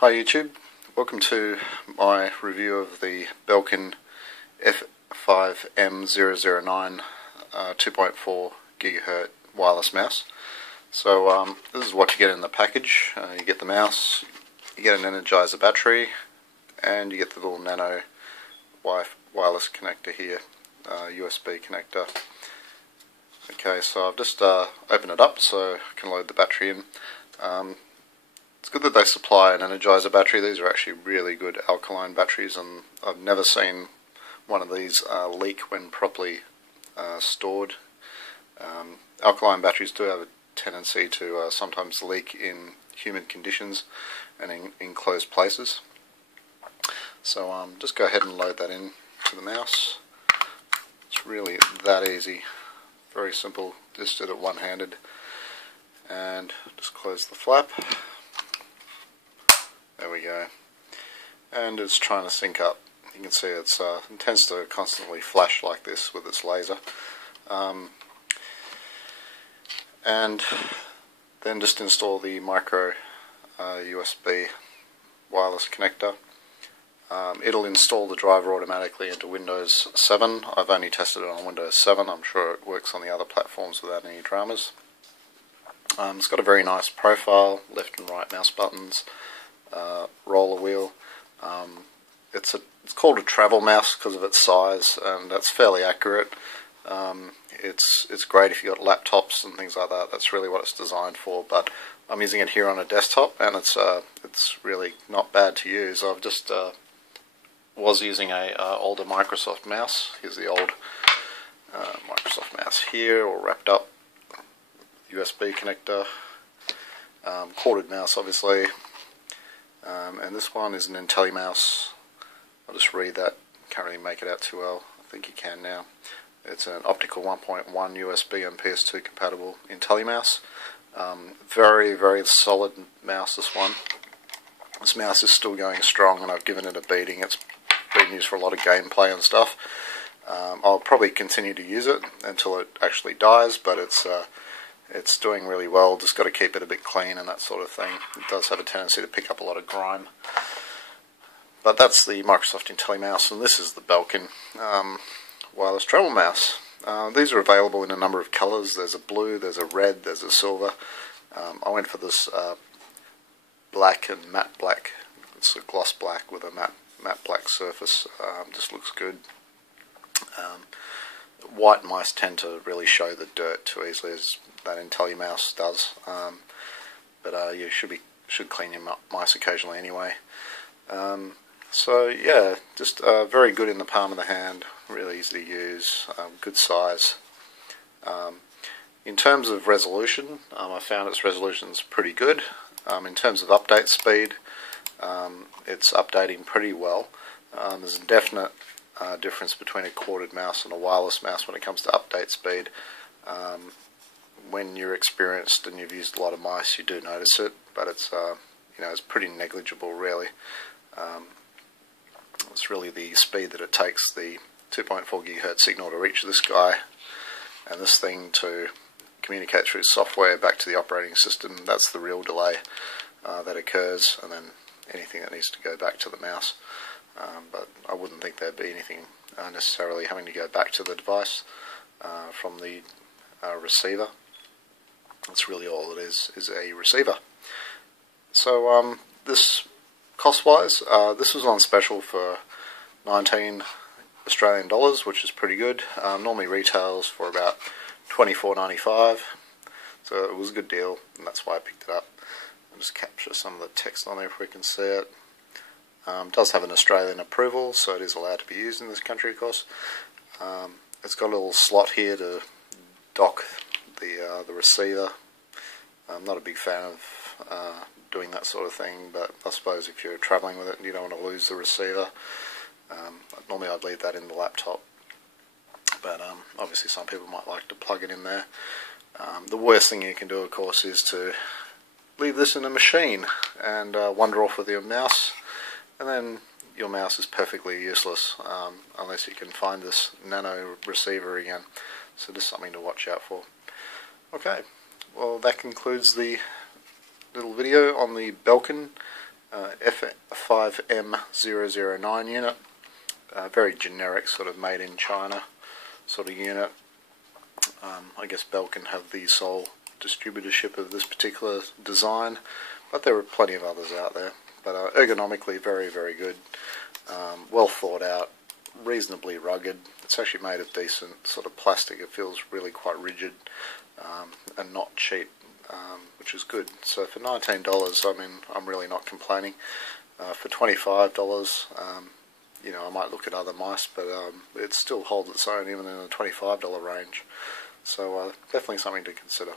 Hi YouTube, welcome to my review of the Belkin F5M009 2.4GHz wireless mouse. So this is what you get in the package. You get the mouse, you get an Energizer battery, and you get the little nano wireless connector here, USB connector. Okay, so I've just opened it up so I can load the battery in. It's good that they supply an Energizer battery. These are actually really good alkaline batteries, and I've never seen one of these leak when properly stored. Alkaline batteries do have a tendency to sometimes leak in humid conditions and in enclosed places. So just go ahead and load that in to the mouse. It's really that easy. Very simple. Just did it one-handed. And just close the flap. There we go. And it's trying to sync up. You can see it tends to constantly flash like this with its laser. And then just install the micro USB wireless connector. It'll install the driver automatically into Windows 7. I've only tested it on Windows 7. I'm sure it works on the other platforms without any dramas. It's got a very nice profile, left and right mouse buttons, roller wheel. It's called a travel mouse because of its size, and that's fairly accurate. It's great if you've got laptops and things like that. That's really what it's designed for. But I'm using it here on a desktop, and it's really not bad to use. I've just was using a older Microsoft mouse. Here's the old Microsoft mouse here, all wrapped up. USB connector, corded mouse obviously, and this one is an IntelliMouse. I'll just read that. Can't really make it out too well. I think you can now. It's an optical 1.1 USB and PS2 compatible IntelliMouse. Very, very solid mouse, this one. This mouse is still going strong, and I've given it a beating. It's been used for a lot of gameplay and stuff. I'll probably continue to use it until it actually dies, but it's doing really well. Just got to keep it a bit clean and that sort of thing. It does have a tendency to pick up a lot of grime. But that's the Microsoft IntelliMouse, and this is the Belkin wireless travel mouse. These are available in a number of colours. There's a blue, there's a red, there's a silver. I went for this black and matte black. It's a gloss black with a matte black surface. Just looks good. White mice tend to really show the dirt too easily, as that IntelliMouse does. But you should clean your mice occasionally anyway. So yeah, just very good in the palm of the hand, really easy to use, good size. In terms of resolution, I found its resolution is pretty good. In terms of update speed, it's updating pretty well. There's a definite difference between a corded mouse and a wireless mouse when it comes to update speed. When you're experienced and you've used a lot of mice, you do notice it, but it's it's pretty negligible really. It's really the speed that it takes the 2.4GHz signal to reach this guy and this thing to communicate through software back to the operating system. That's the real delay that occurs, and then anything that needs to go back to the mouse. But I wouldn't think there'd be anything necessarily having to go back to the device from the receiver. That's really all it is a receiver. So this cost-wise, this was on special for 19 Australian dollars, which is pretty good. Normally retails for about $24.95, so it was a good deal, and that's why I picked it up. I'll just capture some of the text on there if we can see it. It does have an Australian approval, so it is allowed to be used in this country, of course. It's got a little slot here to dock the receiver. I'm not a big fan of doing that sort of thing, but I suppose if you're travelling with it and you don't want to lose the receiver, normally I'd leave that in the laptop. But obviously some people might like to plug it in there. The worst thing you can do, of course, is to leave this in a machine and wander off with your mouse, and then your mouse is perfectly useless unless you can find this nano receiver again. So just something to watch out for. Okay, well that concludes the little video on the Belkin F5M009 unit, very generic sort of made in China sort of unit. I guess Belkin have the sole distributorship of this particular design, but there are plenty of others out there. But ergonomically very, very good, well thought out, reasonably rugged. It's actually made of decent sort of plastic. It feels really quite rigid and not cheap, which is good. So for $19, I mean, I'm really not complaining. For $25, you know, I might look at other mice, but it still holds its own even in the $25 range. So definitely something to consider.